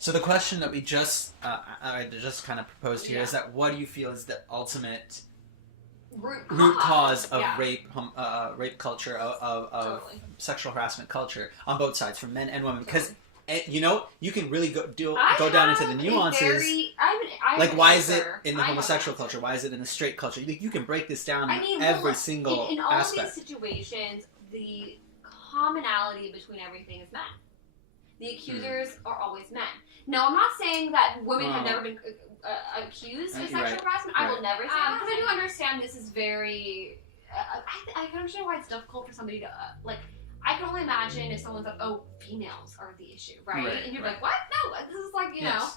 So the question that we just I just kind of proposed here is that what do you feel is the ultimate root cause of rape culture, of totally. Sexual harassment culture on both sides, for men and women? Because you can really go down into the nuances. Like, why is it in the homosexual culture? Why is it in the straight culture? You can break this down every single in all aspect. of these situations, the commonality between everything is men. The accusers are always men. Now, I'm not saying that women have never been accused of sexual harassment. I will never say that, because I do understand this is very... I can understand why it's difficult for somebody to... I can only imagine if someone's like, oh, females are the issue, right? And you're like, what? No, this is like, you know,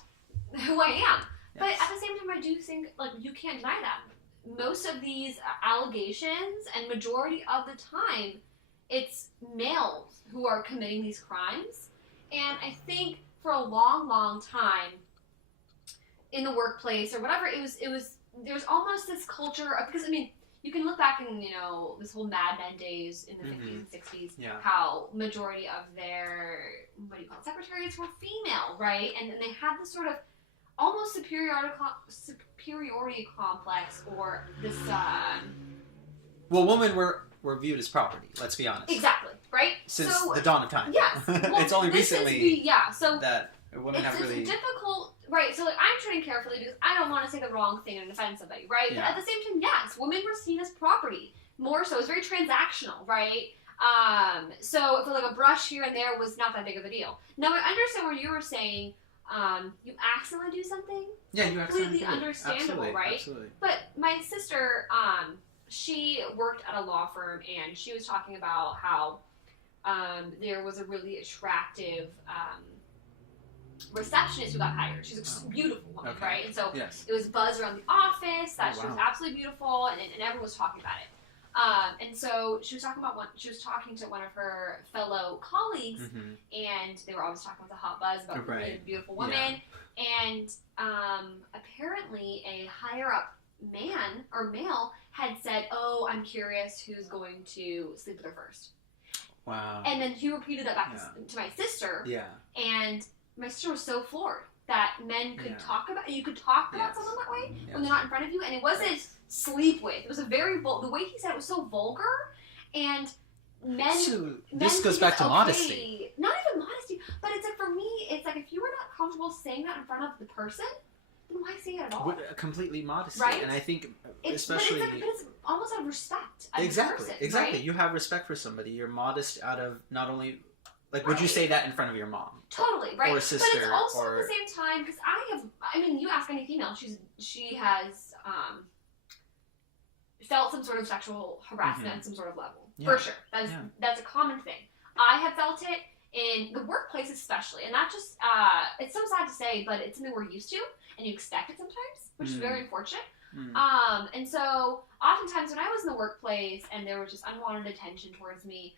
who I am. Yes. But at the same time, I do think, you can't deny that. Most of these allegations, and majority of the time, it's males who are committing these crimes. And I think for a long, long time, in the workplace or whatever, there was almost this culture of, because, I mean, you can look back in, this whole Mad Men days in the 50s and 60s, how majority of their, secretaries were female, right? And then they had this sort of almost superiority complex, or this... Well, women were viewed as property, let's be honest. Exactly, right? Since the dawn of time. Yes. Well, it's only recently so that women have really... It's difficult... Right, so I'm treading carefully because I don't want to say the wrong thing and offend somebody, right? Yeah. But at the same time, yes, women were seen as property. More so, it's very transactional, right? So if like a brush here and there was not that big of a deal. Now I understand where you were saying you accidentally do something. Yeah, you accidentally completely understandable, absolutely, right? Absolutely. But my sister, she worked at a law firm, and she was talking about how there was a really attractive receptionist who got hired. She's a beautiful woman, right? And so it was buzz around the office that she was absolutely beautiful, and everyone was talking about it. And so she was talking to one of her fellow colleagues, and they were always talking about the hot buzz about the beautiful woman. And apparently, a higher up man or male had said, "Oh, I'm curious who's going to sleep with her first." Wow. And then he repeated that back to my sister. Yeah. And my sister was so floored that men could talk about someone that way when they're not in front of you, and it wasn't sleep with. It was a very the way he said it was so vulgar, and men. So this goes back to modesty. Not even modesty, but it's like, for me, it's like, if you were not comfortable saying that in front of the person, then why say it at all? Completely modesty, right? And I think especially it's almost out of respect. Exactly. Right? You have respect for somebody. You're modest out of not only. Like, would you say that in front of your mom? Totally, right? Or sister, but it's also at the same time, because you ask any female, she has felt some sort of sexual harassment at some sort of level. For sure. That's a common thing. I have felt it in the workplace especially, and not just, it's so sad to say, but it's something we're used to, and you expect it sometimes, which is very unfortunate. And so, oftentimes when I was in the workplace, and there was just unwanted attention towards me,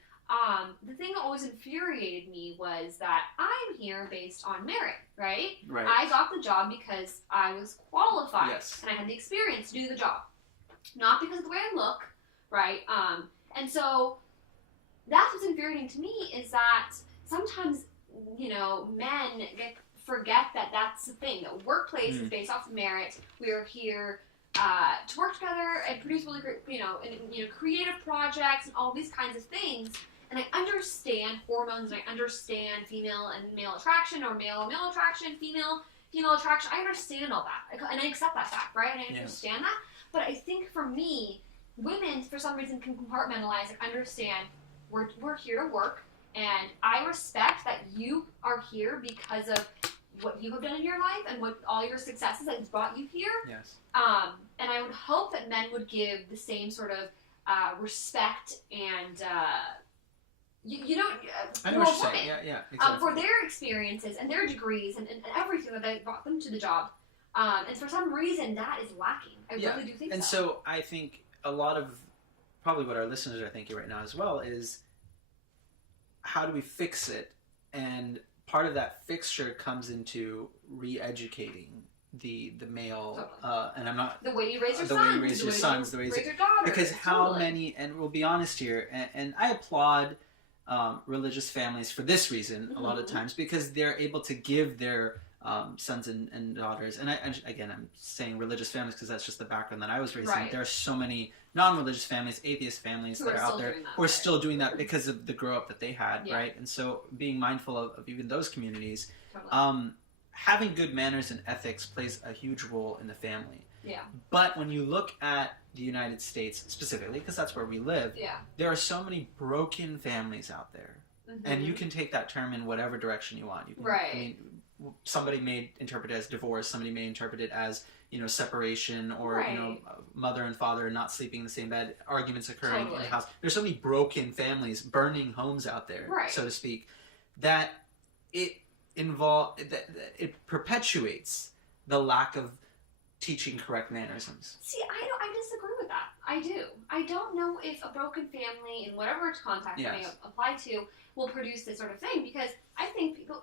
the thing that always infuriated me was that I'm here based on merit, right? I got the job because I was qualified, and I had the experience to do the job. Not because of the way I look, right? And so, that's what's infuriating to me, is that sometimes, men forget that that's the thing. The workplace is based off of merit. We are here to work together and produce really great, creative projects and all these kinds of things. And I understand hormones, and I understand female and male attraction, or male attraction, female attraction. I understand all that, and I accept that fact, right? And I understand that. But I think for me, women, for some reason, can compartmentalize and understand we're here to work, and I respect that you are here because of what you have done in your life and what all your successes that has brought you here. Yes. And I would hope that men would give the same sort of respect and. I know what you're saying. Yeah, exactly. For their experiences and their degrees and everything that brought them to the job. And for some reason, that is lacking. I really do think so. And so I think a lot of probably what our listeners are thinking right now as well is, how do we fix it? And part of that fixture comes into re-educating the male, and I'm not... The way you raise your sons. The way you raise your sons. The way you raise your daughters. Because how many, and we'll be honest here, and I applaud... religious families for this reason a lot of times, because they're able to give their sons and daughters. And again, I'm saying religious families because that's just the background that I was raised in. Right. There are so many non-religious families, atheist families that are out there who are still doing that because of the grow up that they had, right? And so being mindful of even those communities, having good manners and ethics plays a huge role in the family. Yeah. But when you look at the United States specifically, because that's where we live, there are so many broken families out there. And you can take that term in whatever direction you want. You can, I mean, somebody may interpret it as divorce, somebody may interpret it as, separation, or, mother and father not sleeping in the same bed, arguments occurring in the house. There's so many broken families, burning homes out there, so to speak, that it perpetuates the lack of teaching correct mannerisms. See, I disagree with that. I do. I don't know if a broken family, in whatever context it may apply to, will produce this sort of thing, because I think people,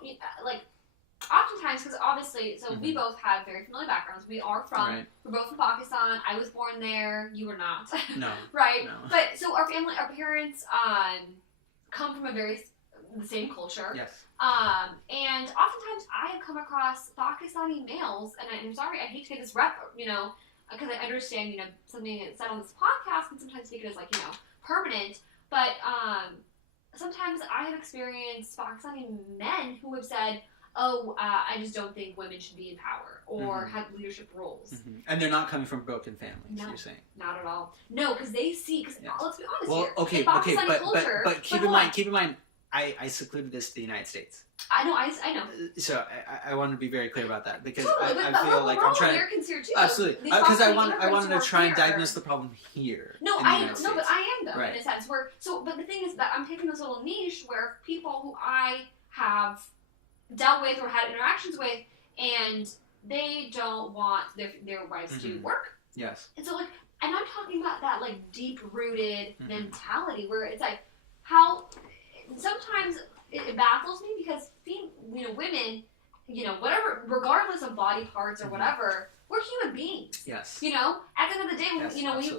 oftentimes, because obviously, so we both have very familiar backgrounds. We are we're both from Pakistan. I was born there. You were not. No. Right? No. But, so our parents come from the same culture. Yes. And oftentimes I have come across Pakistani males, and I'm sorry, I hate to get this rep, because I understand, something that's said on this podcast can sometimes take it as, permanent, but, sometimes I have experienced Pakistani men who have said, I just don't think women should be in power or have leadership roles. And they're not coming from broken families, you're saying? Not at all. No, because they see, let's be honest well, here. Okay, culture, but keep in mind, I secluded this to the United States. I know. So I want to be very clear about that, because totally, I feel like I'm trying. Americans here too. Absolutely, because I wanted to try and diagnose the problem here. No, but I am though, right. in a sense. But the thing is that I'm taking this little niche where people who I have dealt with or had interactions with, and they don't want their wives to work. Yes. And so and I'm talking about that deep rooted mentality where it's how sometimes it baffles me, because women, whatever, regardless of body parts or whatever, we're human beings. Yes. At the end of the day,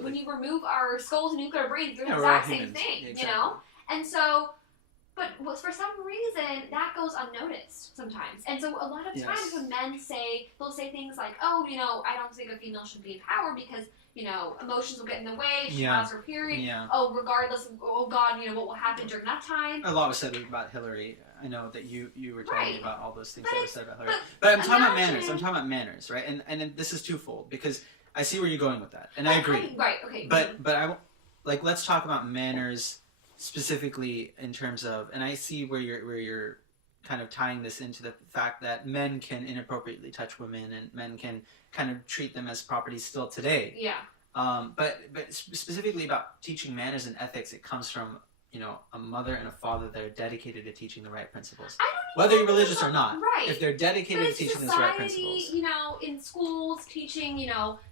when you remove our skulls and nuclear brains, they're the exact same thing. Exactly. And so, but for some reason that goes unnoticed sometimes. And so a lot of times when men they'll say things like, I don't think a female should be in power because emotions will get in the way. She has her period. Yeah. Regardless of, God, what will happen during that time. A lot was said about Hillary. I know that you were talking about all those things that were said about Hillary. But I'm talking about manners. I'm talking about manners, right? And then this is twofold, because I see where you're going with that, and I agree. Right. Okay. But let's talk about manners specifically in terms of, and I see where you're kind of tying this into the fact that men can inappropriately touch women, and men can kind of treat them as property still today. Yeah. But specifically about teaching manners and ethics, it comes from a mother and a father that are dedicated to teaching the right principles, whether you're religious or not. Right. If they're dedicated to teaching those right principles. In schools, teaching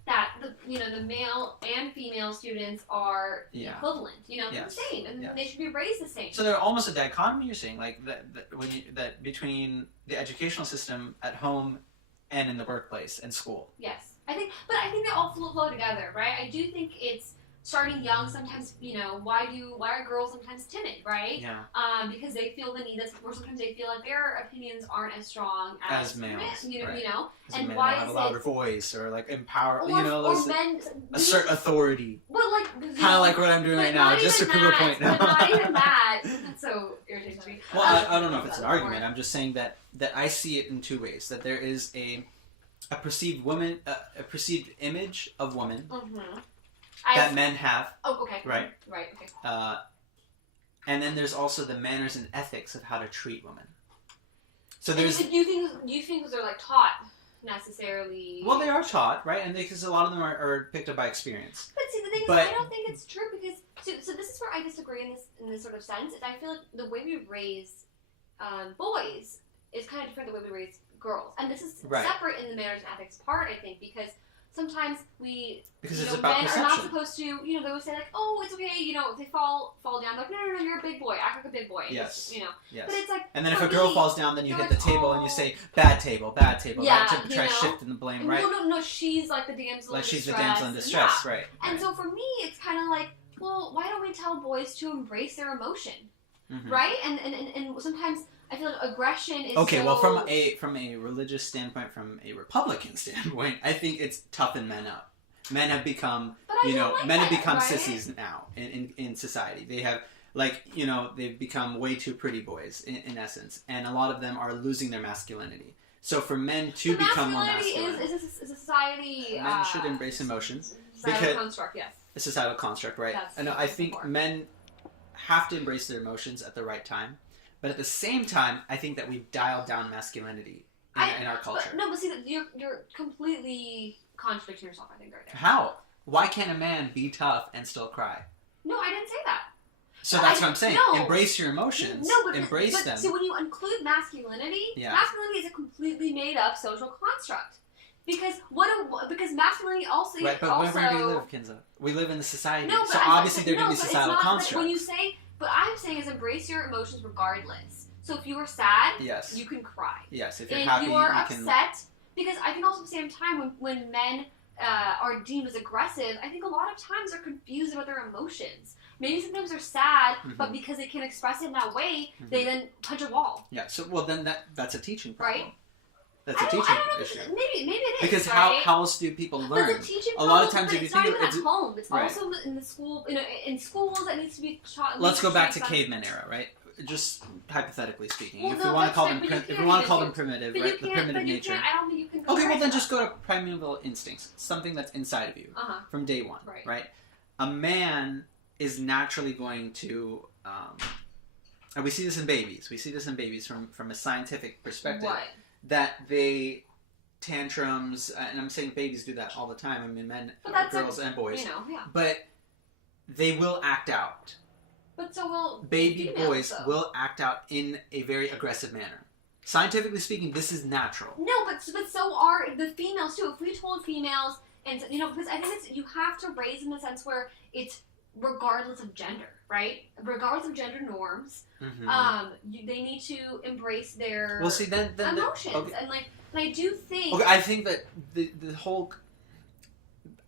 that the male and female students are equivalent. They're the same, and they should be raised the same. So they're almost a dichotomy. You're saying that between the educational system at home and in the workplace and school. Yes, I think they all flow together, right? I do think it's starting young. Sometimes, why are girls sometimes timid, right? Yeah. Because they feel the need, or sometimes they feel like their opinions aren't as strong as males. Right. And why have a louder voice, or empower, or men assert authority. Well, kind of like what I'm doing right now, just to prove a point. But not even that. That's so irritating to me. Well, I don't know if it's an argument. I'm just saying that I see it in two ways. That there is a perceived woman, a perceived image of woman. That men have. Oh, okay. Right. Okay. And then there's also the manners and ethics of how to treat women. So there's. Do you think those are taught necessarily? Well, they are taught, right? And because a lot of them are picked up by experience. But see, the thing is, I don't think it's true, because so this is where I disagree in this sort of sense. Is I feel like the way we raise boys is kind of different than the way we raise girls, and this is separate in the manners and ethics part. I think because sometimes because it's about men perception. are not supposed to, they would say it's okay, if they fall down, they're like, no, you're a big boy, act like a big boy. Yes. Yes. But it's and then if a girl falls down, then you hit the table and you say, bad table, yeah, right? To try shifting the blame, right? No, she's like the damsel in distress. She's the damsel in distress, right. And so for me, it's kind of like, well, why don't we tell boys to embrace their emotion? right? And sometimes I feel like aggression is well, from a religious standpoint, from a Republican standpoint, I think it's toughen men up. Men have become, sissies now in society. They have, they've become way too pretty boys in essence, and a lot of them are losing their masculinity. So for men to become more masculine, is a society. Men should embrace emotions. Societal construct, yes. A societal construct, right? And I think men have to embrace their emotions at the right time, but at the same time, I think that we've dialed down masculinity in our culture. But see, that you're completely contradicting yourself, I think, right there. How? Why can't a man be tough and still cry? No, I didn't say that. So that's what I'm saying. No. Embrace your emotions. Embrace them. So when you include masculinity, masculinity is a completely made-up social construct. Because masculinity also... Right, but where do we live, Kinza? We live in the society. No, so obviously there are going to be societal constructs. When you say... What I'm saying is embrace your emotions regardless. So if you are sad, you can cry. Yes, if you're happy, you are upset... Because I think also at the same time, when men are deemed as aggressive, I think a lot of times they're confused about their emotions. Maybe sometimes they're sad, but because they can't express it in that way, they then punch a wall. Yeah, so, well, then that's a teaching problem. Right? That's a teaching issue. Maybe it is. Because how else do people learn? But it's a teaching a lot of times, if you think it's at home. It's also in the school. In schools, that needs to be taught. Let's go back to caveman era, right? Just hypothetically speaking, if we want to call them primitive, right? The primitive nature. I don't think you can. Okay, well then just go to primeval instincts, something that's inside of you from day one, right? A man is naturally going to, and we see this in babies. We see this in babies from a scientific perspective. What? That they tantrums, and I'm saying babies do that all the time. I mean, girls and boys. But they will act out. But so will baby females, boys will act out in a very aggressive manner. Scientifically speaking, this is natural. No, but so are the females too. If we told females, and because I think you have to raise in the sense where it's regardless of gender, right? Regardless of gender norms, they need to embrace their emotions and I do think. Okay, I think that the whole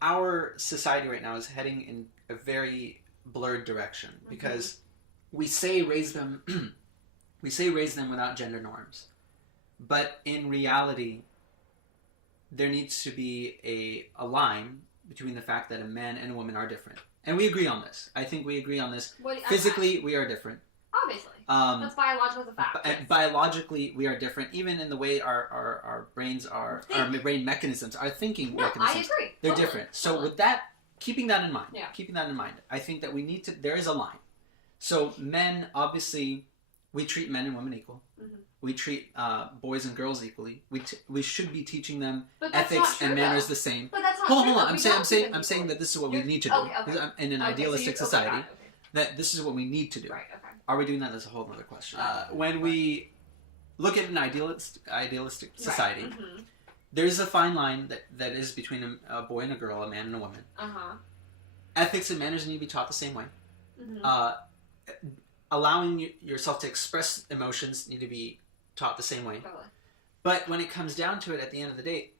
our society right now is heading in a very blurred direction because we say raise them without gender norms, but in reality there needs to be a line between the fact that a man and a woman are different, and we agree on this. I think we agree on this. Physically we are different, obviously. That's biological as a fact. Biologically we are different, even in the way our brains our brain mechanisms, our thinking mechanisms, I agree. They're different. So with that, keeping that in mind, I think that there is a line. So men, obviously, we treat men and women equal. We treat boys and girls equally. We should be teaching them ethics and manners the same. But that's not hold true. on. I'm saying that this is what we need to do in an idealistic society. That this is what we need to do. Right. Okay. Are we doing that? That's a whole other question. When we look at an idealistic society, there's a fine line that is between a boy and a girl, a man and a woman. Ethics and manners need to be taught the same way. Allowing yourself to express emotions need to be taught the same way. Totally. But when it comes down to it, at the end of the day,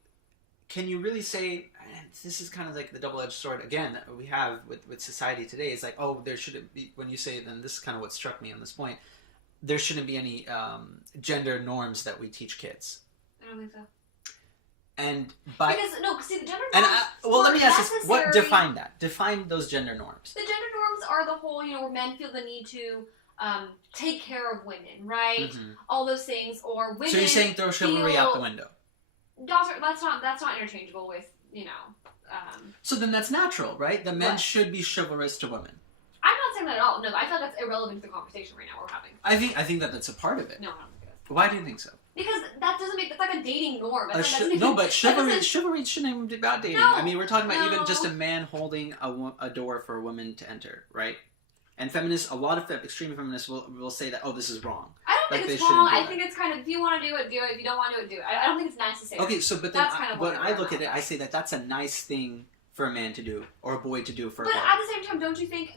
can you really say, and this is kind of like the double-edged sword again that we have with society today, is like, oh, there shouldn't be, when you say, then this is kind of what struck me on this point, there shouldn't be any gender norms that we teach kids. I don't think so. And see, the gender norms. Let me ask this: what define that? Define those gender norms. The gender norms are the whole, where men feel the need to take care of women, right? All those things, or women. So you're saying throw chivalry out the window? That's not interchangeable with So then that's natural, right? The men should be chivalrous to women. I'm not saying that at all. No, I feel like that's irrelevant to the conversation right now we're having. I think that's a part of it. No, I don't think it is. Why do you think so? Because that's like a dating norm. But chivalry shouldn't even be about dating. I mean, we're talking about even just a man holding a door for a woman to enter, right? And feminists, a lot of extreme feminists will say that, oh, this is wrong. I don't think it's wrong. I think it's kind of, if you want to do it, do it. If you don't want to do it, do it. I don't think it's necessary. Okay, so but then when I look at it, I say that that's a nice thing for a man to do or a boy to do for a girl. But at the same time, don't you think,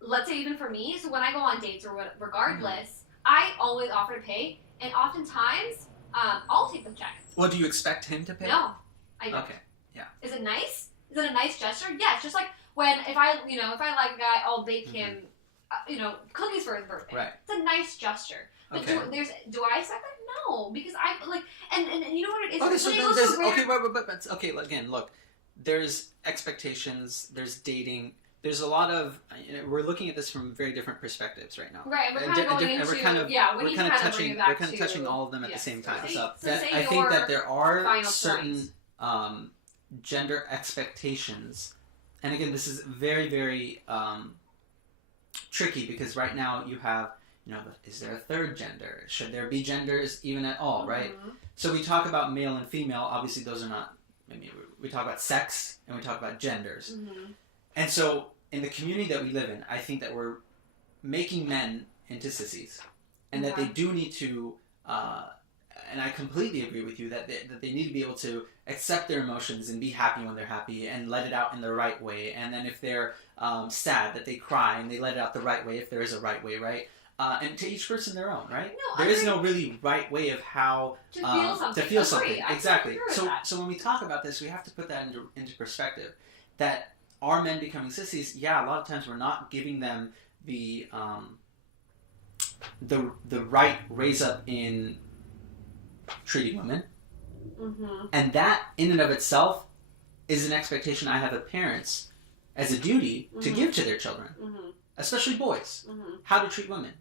let's say even for me, so when I go on dates or what, regardless, I always offer to pay, and oftentimes, I'll take the check. Well, do you expect him to pay? No, I don't. Okay, yeah. Is it nice? Is it a nice gesture? Yes, just like if I like a guy, I'll bake him cookies for his birthday. Right. It's a nice gesture. But do I expect that? No, because I like and you know what it is. Okay, so there's again, look, there's expectations, there's dating, there's a lot of we're looking at this from very different perspectives right now. Right, we're kind of touching all of them at the same time. So I think that there are certain gender expectations, and again, this is very, very tricky because right now you have. Is there a third gender? Should there be genders even at all, right? So we talk about male and female. Obviously, those are not. We talk about sex and we talk about genders. And so in the community that we live in, I think that we're making men into sissies, and that they do need to. And I completely agree with you that they need to be able to accept their emotions and be happy when they're happy and let it out in the right way. And then if they're sad, that they cry and they let it out the right way if there is a right way, right? And to each person their own, right? No, there is no really right way of how to feel something. Exactly. So when we talk about this, we have to put that into perspective. That are men becoming sissies? Yeah, a lot of times we're not giving them the right raise up in treating women, and that in and of itself is an expectation I have of parents as a duty to give to their children. Especially boys, how to treat women.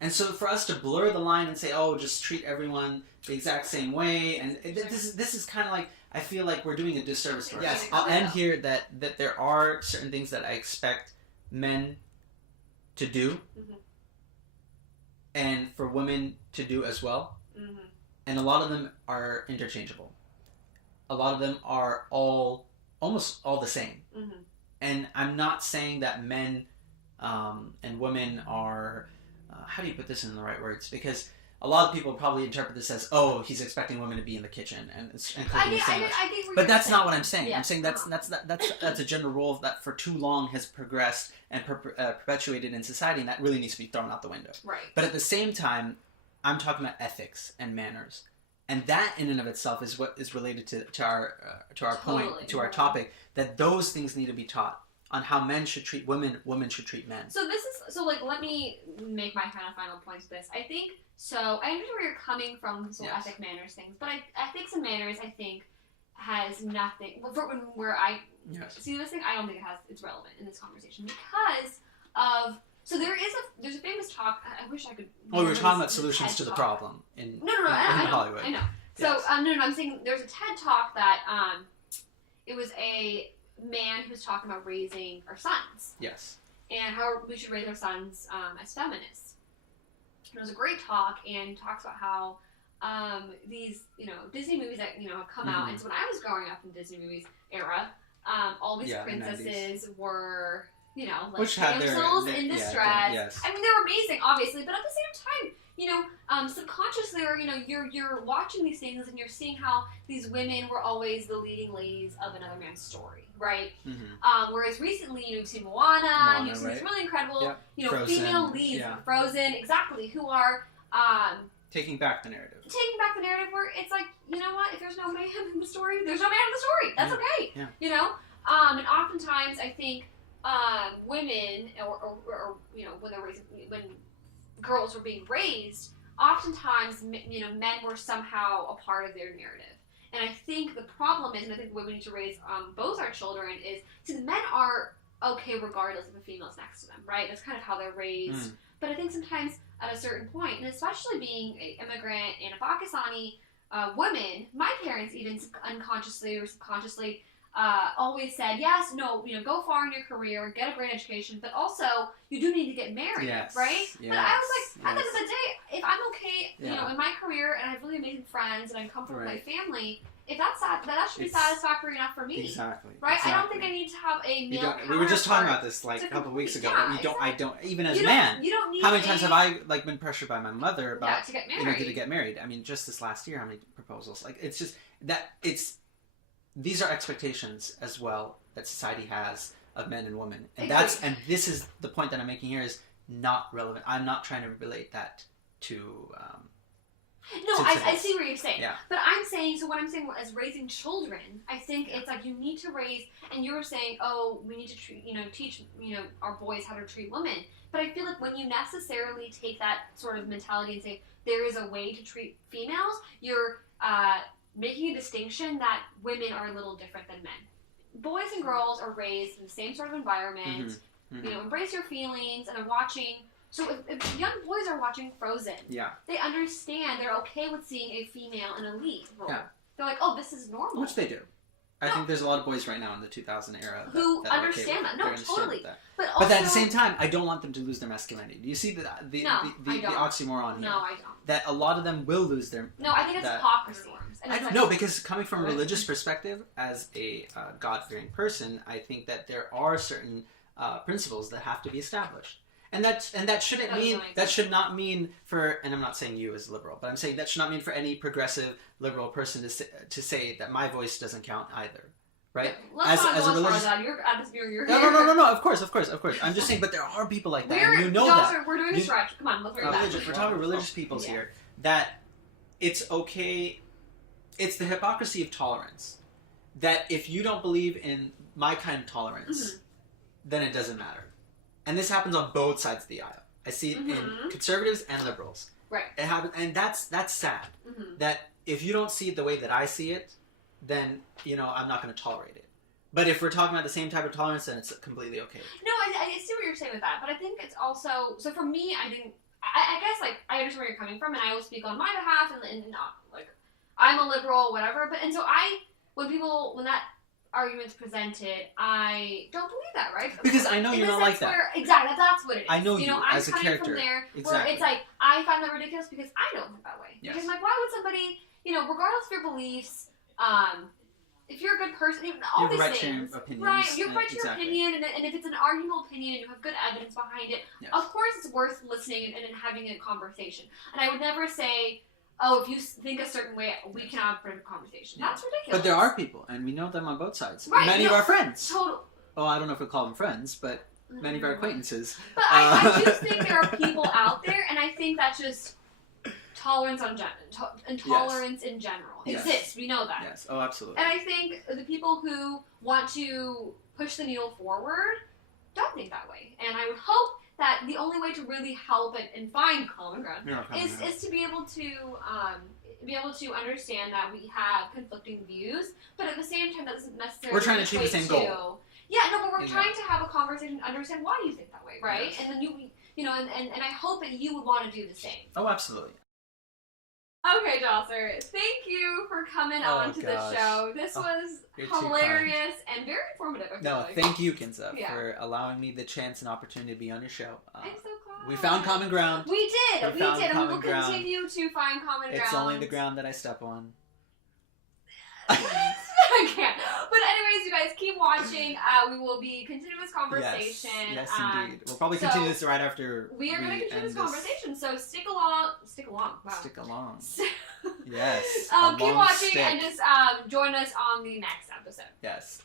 And so for us to blur the line and say, oh, just treat everyone the exact same way, and this is kind of like, I feel like we're doing a disservice to ourselves. Yes, I'll end here that there are certain things that I expect men to do, and for women to do as well. And a lot of them are interchangeable. A lot of them are almost all the same. And I'm not saying that men and women are, how do you put this in the right words? Because a lot of people probably interpret this as, oh, he's expecting women to be in the kitchen and cooking a sandwich. But that's not what I'm saying. Yeah. I'm saying that's a general rule that for too long has progressed and perpetuated in society, and that really needs to be thrown out the window. Right. But at the same time, I'm talking about ethics and manners, and that in and of itself is what is related to our point, to our topic, that those things need to be taught. On how men should treat women, women should treat men. So let me make my kind of final points with this. I think, so I understand where you're coming from, this whole ethic manners things, but ethics and manners, I think, has nothing, where I see this thing, I don't think it's relevant in this conversation because of, so there's a famous talk, I wish I could. Well, we were talking about solutions to the problem in Hollywood. I know. So, I'm saying there's a TED talk that, it was a man who was talking about raising our sons. Yes. And how we should raise our sons as feminists. It was a great talk, and he talks about how these, Disney movies that, have come out. And so when I was growing up in Disney movies era, all these princesses were, like damsels in distress. Yes. I mean, they were amazing, obviously, but at the same time, subconsciously, or you're watching these things and you're seeing how these women were always the leading ladies of another man's story, right? Whereas recently, you've seen Moana, you've seen these really incredible, Frozen, female leads, Frozen, exactly, who are taking back the narrative. Where it's like, you know what? If there's no man in the story, there's no man in the story. That's okay. Yeah. And oftentimes I think women, or when they're raising, when girls were being raised, oftentimes, men were somehow a part of their narrative. And I think the problem is, and I think the way we need to raise both our children is, the men are okay regardless if a female's next to them, right? That's kind of how they're raised. But I think sometimes at a certain point, and especially being an immigrant and a Pakistani woman, my parents even unconsciously or subconsciously always said, yes, no, go far in your career, get a great education, but also you do need to get married, right? Yes, but I was like, at the end of the day, if I'm okay, in my career, and I have really amazing friends, and I'm comfortable with my family, if that's that should be satisfactory enough for me. Exactly. Right? Exactly. I don't think I need to have a male counterpart. We were just talking about this a couple of weeks ago. I don't, even as a man. You don't need how many times have I been pressured by my mother about to get married? To get married? I mean, just this last year, how many proposals? It's just that these are expectations as well that society has of men and women, and this is the point that I'm making here is not relevant. I'm not trying to relate that to No, I see what you're saying. Yeah. But I'm saying, so what I'm saying as raising children, I think it's like you need to raise, and you were saying, oh, we need to teach our boys how to treat women. But I feel like when you necessarily take that sort of mentality and say there is a way to treat females, you're making a distinction that women are a little different than men. Boys and girls are raised in the same sort of environment. Embrace your feelings, and I'm watching. So if young boys are watching Frozen, they understand, they're okay with seeing a female in a lead role. Yeah. They're like, oh, this is normal. Which they do. I think there's a lot of boys right now in the 2000 era who understand that. No, totally. But at the same time, I don't want them to lose their masculinity. Do you see the oxymoron here? No, I don't. That a lot of them will lose their... No, I think it's hypocrisy. No, because coming from a religious perspective, as a God-fearing person, I think that there are certain principles that have to be established. And that should not mean for, and I'm not saying you as liberal, but I'm saying that should not mean for any progressive liberal person to say that my voice doesn't count either, right? Let's not go as far as that. You're No. Of course. I'm just saying, but there are people like that. And you know that. We're doing a stretch. Come on, let's bring it back. We're talking religious peoples here. That it's okay. It's the hypocrisy of tolerance. That if you don't believe in my kind of tolerance, then it doesn't matter. And this happens on both sides of the aisle. I see it in conservatives and liberals. Right. It happens, and that's sad. That if you don't see it the way that I see it, then I'm not going to tolerate it. But if we're talking about the same type of tolerance, then it's completely okay. No, I see what you're saying with that, but I think it's also so for me. I guess like I understand where you're coming from, and I will speak on my behalf, and not like I'm a liberal, whatever. But when that arguments presented, I don't believe that, right? Because I know you're not like that. Exactly, that's what it is. I know you I'm as a character. From there exactly. Where it's like, I find that ridiculous because I don't think that way. Yes. Because like, why would somebody, regardless of your beliefs, if you're a good person, all these things, right? You have right to your opinion, and if it's an arguable opinion and you have good evidence behind it, of course it's worth listening and having a conversation. And I would never say, oh, if you think a certain way, we cannot have a conversation. That's ridiculous. But there are people, and we know them on both sides. Right, many of our friends. Total. Oh, I don't know if we call them friends, but many of our acquaintances. But I do think there are people out there, and I think that's just tolerance intolerance in general exists. We know that. Yes. Oh, absolutely. And I think the people who want to push the needle forward don't think that way. And I would hope that the only way to really help and find common ground is to be able to understand that we have conflicting views, but at the same time that doesn't necessarily we're trying to achieve the same goal. Yeah, no, but we're trying to have a conversation, understand why you think that way, right? Yes. And then and I hope that you would want to do the same. Oh, absolutely. Okay, Dosser, thank you for coming on to the show. This was hilarious and very informative. Thank you, Kinza, for allowing me the chance and opportunity to be on your show. I'm so glad. We found common ground. We did, and we will continue to find common ground. It's only the ground that I step on. I can't. But anyways, you guys keep watching. We will be continuing this conversation. Yes, indeed. We'll probably continue this right after we are going to continue this conversation. So stick along. Wow. Stick along. Yes. Keep watching and just join us on the next episode. Yes.